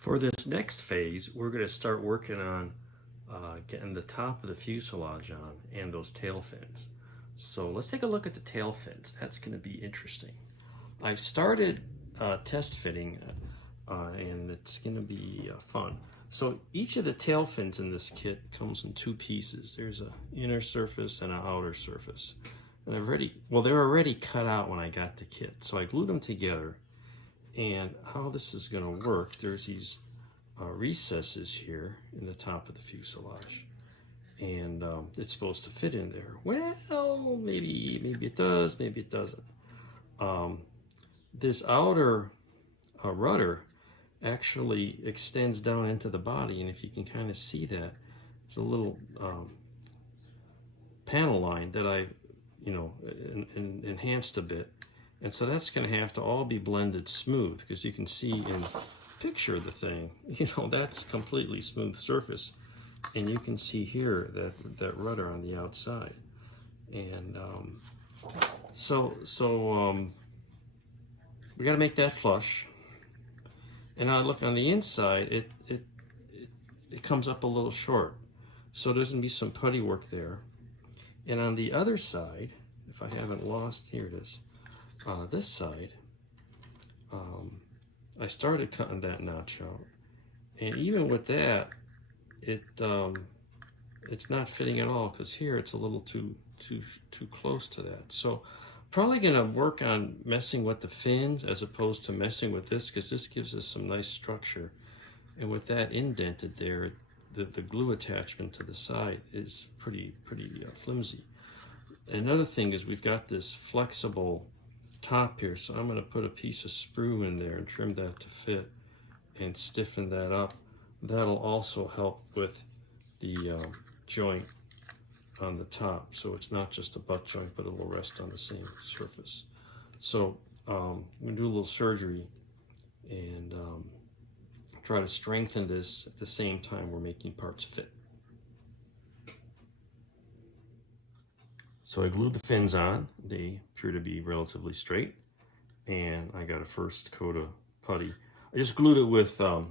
For this next phase, we're going to start working on getting the top of the fuselage on and those tail fins. So let's take a look at the tail fins. That's going to be interesting. I've started test fitting and it's going to be fun. So each of the tail fins in this kit comes in two pieces. There's an inner surface and an outer surface. And they're already cut out when I got the kit. So I glued them together. And how this is going to work, there's these recesses here in the top of the fuselage. And it's supposed to fit in there. Well, maybe it does, maybe it doesn't. This outer rudder actually extends down into the body, and if you can kind of see that, there's a little panel line that I, enhanced a bit. And so that's going to have to all be blended smooth, because you can see in the picture of the thing, that's completely smooth surface. And you can see here that rudder on the outside. And we got to make that flush. And I look on the inside, it comes up a little short. So there's going to be some putty work there. And on the other side, if I haven't lost, here it is. This side, I started cutting that notch out, and even with that, it's not fitting at all, because here it's a little too close to that. So probably going to work on messing with the fins as opposed to messing with this, because this gives us some nice structure. And with that indented there, the glue attachment to the side is pretty flimsy. Another thing is we've got this flexible top here, so I'm going to put a piece of sprue in there and trim that to fit and stiffen that up. That'll also help with the joint on the top, so it's not just a butt joint, but it'll rest on the same surface. So I'm going to do a little surgery and try to strengthen this at the same time we're making parts fit. So I glued the fins on. They appear to be relatively straight. And I got a first coat of putty. I just glued it with the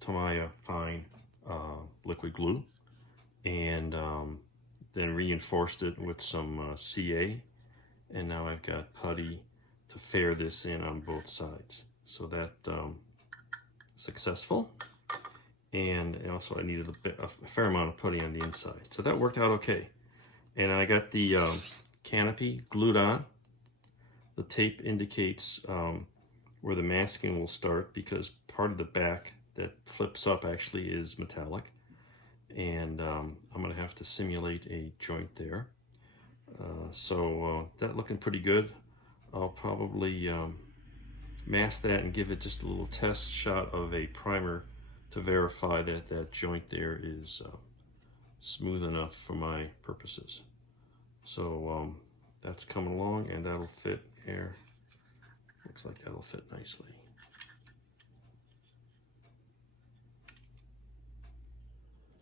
Tamiya Fine liquid glue. And then reinforced it with some CA. And now I've got putty to fair this in on both sides. So that successful. And also I needed a fair amount of putty on the inside. So that worked out okay. And I got the canopy glued on. The tape indicates where the masking will start, because part of the back that flips up actually is metallic. And I'm going to have to simulate a joint there. So that looking pretty good. I'll probably mask that and give it just a little test shot of a primer to verify that that joint there is smooth enough for my purposes. So that's coming along, and that'll fit here. Looks like that'll fit nicely.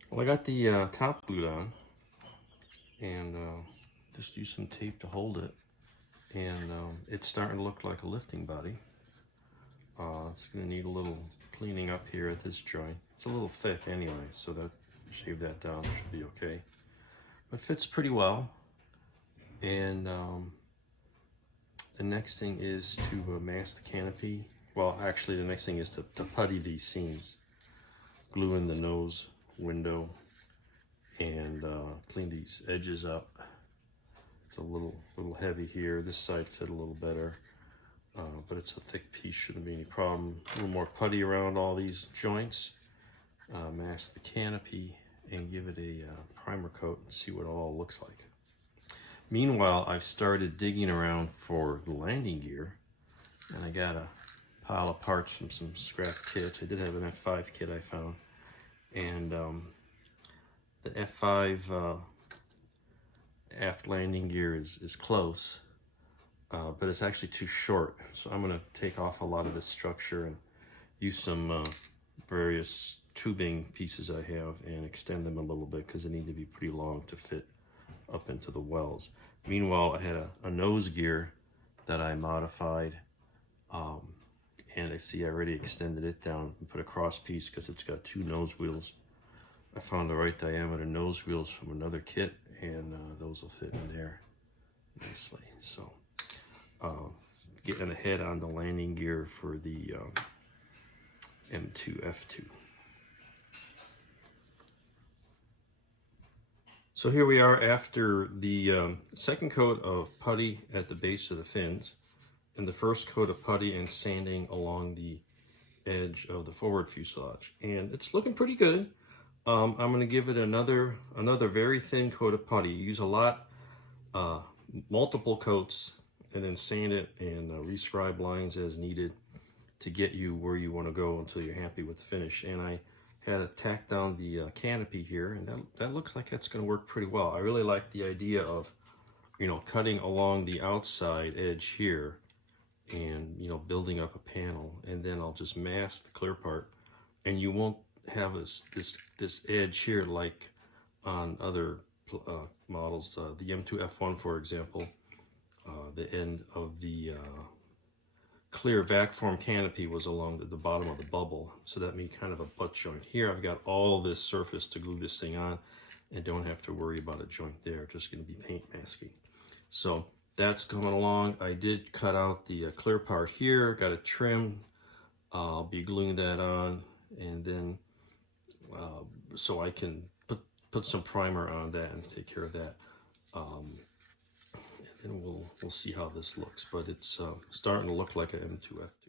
Well, I got the top glued on, and just use some tape to hold it, and it's starting to look like a lifting body. It's going to need a little cleaning up here at this joint. It's a little thick anyway, so that shave that down, it should be okay. But fits pretty well. And the next thing is to mask the canopy. Well, actually the next thing is to putty these seams. Glue in the nose window and clean these edges up. It's a little heavy here. This side fit a little better. But it's a thick piece, shouldn't be any problem. A little more putty around all these joints. Mask the canopy and give it a primer coat and see what it all looks like. Meanwhile, I've started digging around for the landing gear, and I got a pile of parts from some scrap kits. I did have an F5 kit I found, and the F5 aft landing gear is close. But it's actually too short, so I'm going to take off a lot of this structure and use some various tubing pieces I have and extend them a little bit, because they need to be pretty long to fit up into the wells. Meanwhile, I had a nose gear that I modified And I see I already extended it down and put a cross piece because it's got 2 nose wheels. I found the right diameter nose wheels from another kit, and those will fit in there nicely. So getting ahead on the landing gear for the M2F2. So here we are after the second coat of putty at the base of the fins, and the first coat of putty and sanding along the edge of the forward fuselage. And it's looking pretty good. I'm going to give it another very thin coat of putty. Use a lot, multiple coats, and then sand it and rescribe lines as needed to get you where you want to go until you're happy with the finish. And I had it tacked down the canopy here, and that looks like that's going to work pretty well. I really like the idea of, you know, cutting along the outside edge here and, you know, building up a panel, and then I'll just mask the clear part, and you won't have this edge here like on other models. The M2F1, for example, the end of the clear vac form canopy was along the bottom of the bubble, so that made kind of a butt joint. Here I've got all this surface to glue this thing on and don't have to worry about a joint there. Just going to be paint masking. So that's coming along. I did cut out the clear part here, got it trimmed. I'll be gluing that on, and then so I can put some primer on that and take care of that. And then we'll see how this looks, but it's starting to look like an M2F2.